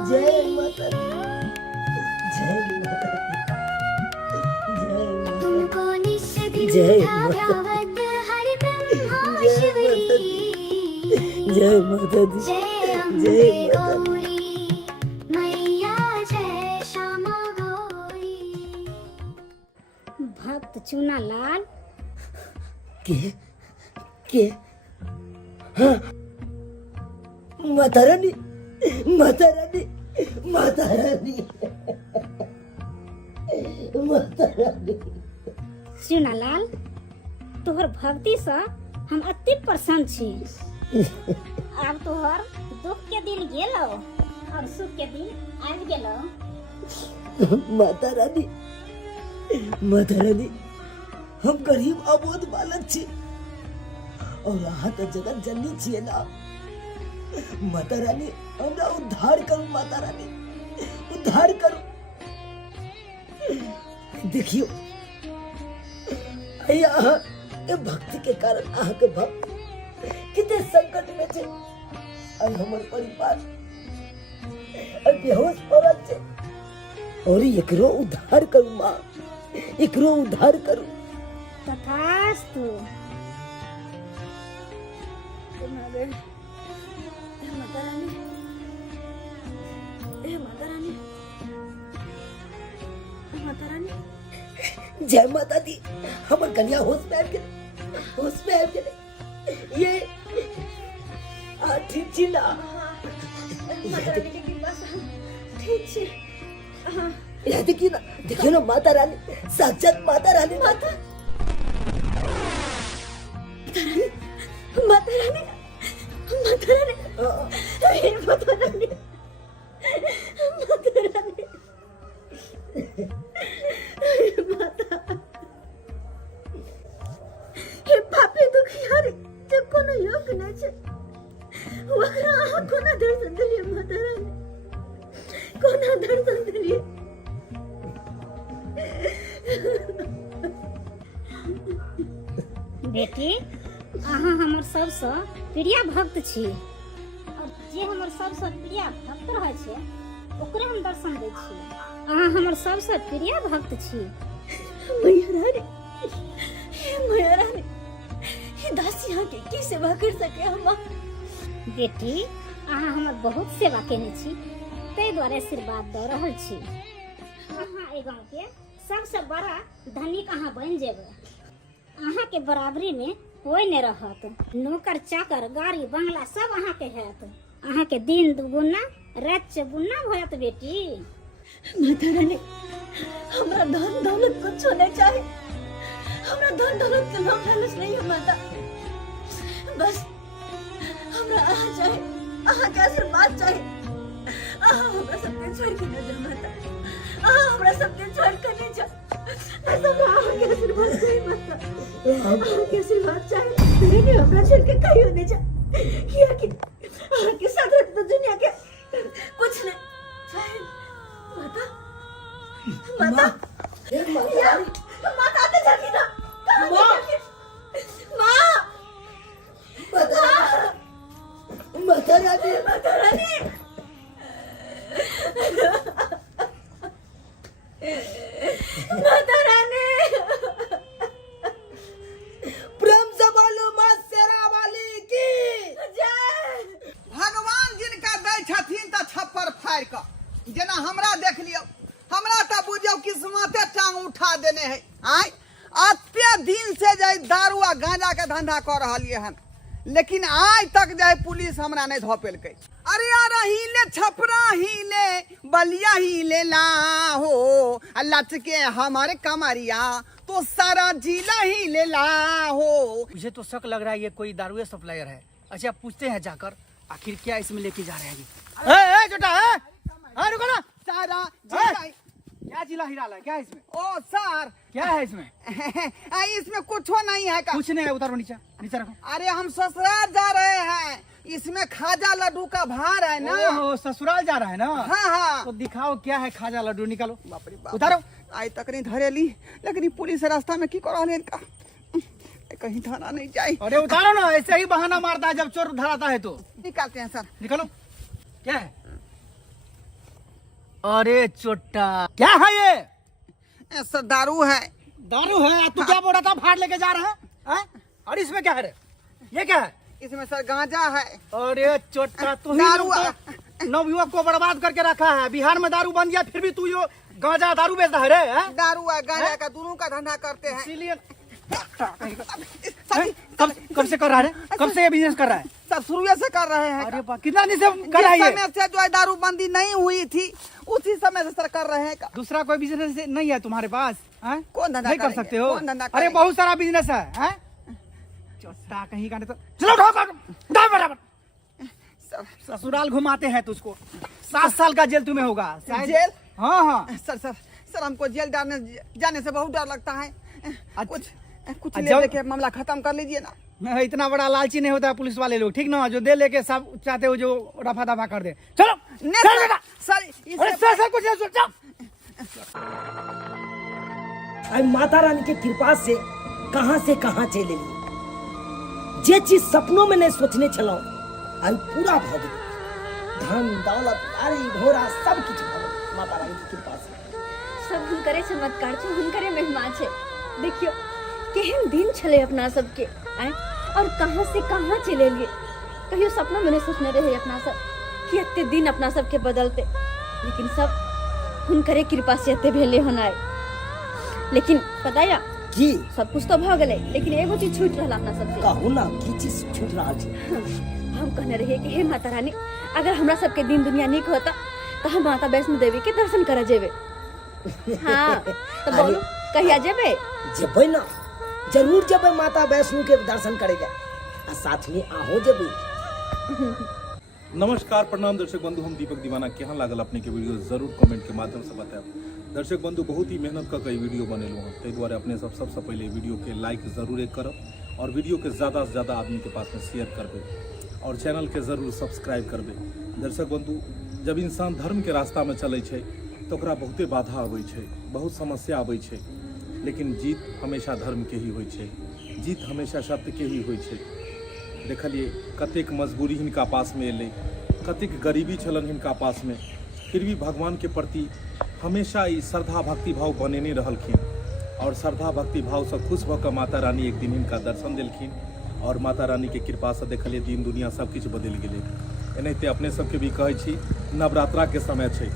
जय माता दी, जय माता दी, जय माता दी, जय माता दी, जय माता दी, जय माता दी, जय माता दी। भक्त चूना लाल के हाँ, माता रानी, माता रानी, माता रानी, माता रानी। चूना लाल, तोहर भक्ति से हम अति प्रसन्न छी। अब तोहर दुख के दिन गेलो और सुख के दिन आबि गेलो। माता रानी, माता रानी, हम गरीब अबोध बालक छी और अहाँ तो जगत जननी छिए ना। माता रानी, हमरा उद्धार करू, माता रानी, उद्धार करू। देखियो, अहाँ ए भक्ति के कारण अहाँ के भक्त कितने संकट में छे और हमर परिवार बेहोश पड़ल छे और एकरो उद्धार करू माँ, एकरो उद्धार करू। तथास्तु। माता रानी, माता रानी, माता रानी। जय माता दी, हमर कन्या होश में आबि गेलै, होश में आबि गेलै। ये ठीक छी ना? माता रानी के कृपा से ठीक छी। हाँ, यह देखिए ना माता रानी, साक्षात माता रानी। माता रानी, माता रानी, माता रानी, हे माता रानी, माता रानी, माता, हे पापी दुखियारी जे कोनो योग न छै वकरा अहाँ कोना दर्शन दिलिए माता रानी, कोना दर्शन दिलिए। बेटी, अहाँ हमर सबसँ प्रिय भक्त छी और जे हमर सबसँ प्रिय भक्त रहै छै ओकरे हम दर्शन दै छी। अहाँ हमर सबसँ प्रिय भक्त छी। मैया रानी, हे मैया रानी, हे दासी यहाँ के की सेवा कर सके हम? बेटी, अहाँ हमर बहुत सेवा केने छी, ताहि दुआरे आशीर्वाद दऽ रहल छी। अहाँ एहि गाँव के सबसँ बड़ा धनिक अहाँ बनि जेबै। अहाँ के बराबरी में कोई नहीं रहत। नौकर चाकर गाड़ी बंगला सब अहाँ के हैत। अहाँ के दिन दुगुना रात चौगुना होयत बेटी। माता रानी, हमरा धन दौलत कुछ नहीं चाहे, हमरा धन दौलत के लोभ लालच नहीं है माता। बस हमरा अहाँ चाहे, अहाँ के आशीर्वाद चाहे। अहाँ हमरा सबके छोड़ के न जा माता, अहाँ हमरा सबके छोड़ के नहीं जा। बस हमरा अहाँ के आशीर्वाद चाहे माता, अहाँ के आशीर्वाद चाहे। नहीं हमरा छोड़ के कहियो नहीं जा, किया कि अहाँ के साथ रहते तो दुनिया के कुछ नहीं चाहे माता। माता, माता आते जाके ना, माँ, माता रानी, माता रानी, माता रानी, आय अत्ते दिन से जाय दारू आ गांजा के धंधा कर रहलिए हन, लेकिन आज तक जाय पुलिस हमरा नहीं धोपेलकै। अरे यार हिले छपरा हिले बलिया हिले ला हो, लचके हमारे कमरिया तो सारा जिला हिले ला हो। मुझे तो शक लग रहा है ये कोई दारुए सप्लायर है। अच्छा पूछते हैं जाकर आखिर क्या इसमें लेके जा रहे हैं ये। छोटा है रुको ना, सारा जिला क्या जिला हिला है क्या इसमें? ओ सर क्या है इसमें? इसमें कुछ नहीं है का? कुछ नहीं है, उतारो नीचे नीचे रखो। अरे हम ससुराल जा रहे हैं, इसमें खाजा लड्डू का भार है ना। ओहो ससुराल जा रहा है ना। हाँ हाँ तो दिखाओ क्या है खाजा लड्डू, निकालो बाप रे बाप। उतारो। आज तक नहीं धरेली, लेकिन पुलिस रास्ता में की करा इनका, कहीं थाना नहीं जाए। अरे उतारो ना, ऐसे ही बहाना मारता है जब चोर धराता है तो। निकालते हैं सर। निकालो क्या है? अरे चोट्टा क्या है ये? सर दारू है। दारू है? तू क्या बोल रहा था फाड़ लेके जा रहा है? और इसमें क्या है रे? ये क्या है? इसमें सर गांजा है। अरे चोट्टा तू ही दारू नवयुवक को बर्बाद करके रखा है। बिहार में दारू बन गया फिर भी तू यो गांजा दारू बेचता है रे? दारू है गांजा का दोनों का धंधा करते हैं। इसीलिए कब से कर रहा है? कब से ये बिजनेस कर रहा है? सर शुरू से कर रहे हैं। अरे कितना दिन से कर रहा है ये? समय से जो है दारू बंदी नहीं हुई थी उसी समय से सर कर रहे हैं। दूसरा कोई बिजनेस नहीं है तुम्हारे पास? कौन धंधा नहीं कर सकते हो? कौन धंधा अरे बहुत सारा बिजनेस है। चोट्टा कहीं का नहीं तो चलो उठाओ बराबर। ससुराल घुमाते हैं तुझको, 7 साल का जेल तुम्हें होगा। जेल? हाँ हाँ सर हमको जेल जाने से बहुत डर लगता है। कुछ ले जब- लेके मामला खत्म कर लीजिए ना। इतना बड़ा लालची नहीं होता है पुलिस वाले लोग, ठीक ना? जो दे लेके सब चाहते हो जो रफा दफा कर दे। चलो चल बेटा। सर अरे सर कुछ नहीं सोचा। माता रानी के कृपा से कहाँ चले ली, जे चीज सपनों में नहीं सोचने चलो आई पूरा भ गई। धन दौलत गाड़ी घोड़ा सब कुछ भ गई माता रानी की कृपा से। सब हुनकरे चमत्कार छे, हुनकरे महिमा छे। देखियो केहन दिन छले अपना सबके आए, और कहां से कहां चले लिए। कहियो सपना में नहीं सोचने रहे अपना सब कि एते दिन अपना सबके बदलते, लेकिन सब हुनकरे कृपा से एते भेले होनाय। लेकिन पता या की सब कुछ तो भ गेले, लेकिन एगो चीज छूट रहला अपना सबसे। कहू ना की चीज छूट रहा है? हम कहने रहे कि हे माता रानी, अगर हमरा सबके दिन दुनिया निक होता तो हम माता वैष्णो देवी के दर्शन करे जेबे। हाँ तो बोलो कहिया जेबे? जेबे ना, जरूर जेबे माता वैष्णो के दर्शन करेगा, आ साथ में आहो जेबे। नमस्कार प्रणाम दर्शक बंधु, हम दीपक दीवाना। केहन लागल अपने के वीडियो जरूर कमेंट के माध्यम से बताएब। दर्शक बंधु बहुत ही मेहनत कर के वीडियो बनेलू हूँ, ताहि दुआरे अपने सबसे पहले वीडियो के लाइक जरूर करब और वीडियो के ज़्यादा से ज़्यादा आदमी के पास में शेयर करबे और चैनल के जरूर सब्सक्राइब करबे। दर्शक बंधु जब इंसान धर्म के रास्ता में चले छै तो ओकरा बहुते बाधा आबै छै, बहुत समस्या आबै छै, लेकिन जीत हमेशा धर्म के ही होइ छै, जीत हमेशा सत्य के ही होइ छै। देखलिए कतेक मजबूरी हिनका पास में एलै, कतेक गरीबी छलन हिनका पास में, फिर भी भगवान के प्रति हमेशा ई श्रद्धा भक्ति भाव बनेने रहलखिन और श्रद्धा भक्ति भाव से खुश भऽ कऽ माता रानी एक दिन हिनका दर्शन देलखिन और माता रानी के कृपा से देखलिए दिन दुनिया सब किछु बदलि गेलै। एनाहिते अपने सबके भी कहै छी नवरात्रा के समय छै,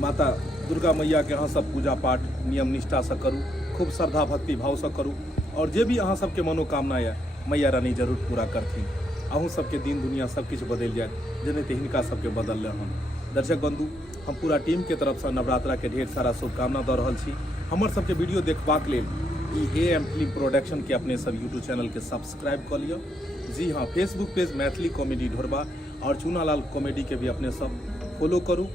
माता दुर्गा मैया के अहाँ सब पूजा पाठ नियम निष्ठा से करू, खूब श्रद्धा भक्ति भाव से करू और जे भी अहाँ सबके मनोकामना है मैया रानी जरूर पूरा करथिन। अहूँ सबके दिन दुनिया सब किछु बदलि जायत जेनाहिते हिनका सबके बदललै हन। दर्शक बंधु हम पूरा टीम के तरफ से नवरात्रा के ढेर सारा शुभकामना दऽ रहल छी। हमर सबके वीडियो देखबाक लेल ई AM फिल्म प्रोडक्शन के अपने सब यूट्यूब चैनल के सब्सक्राइब कऽ लिअ। जी हाँ, फेसबुक पेज मैथिली कॉमेडी ढोरबा और चूनालाल कॉमेडी के भी अपने सब फॉलो करू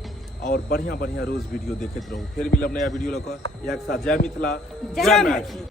और बढ़िया बढ़िया रोज वीडियो देखते रहू। फिर मिलब नया वीडियो लऽ कऽ। एक साथ जय मिथिला, जय मैथिली।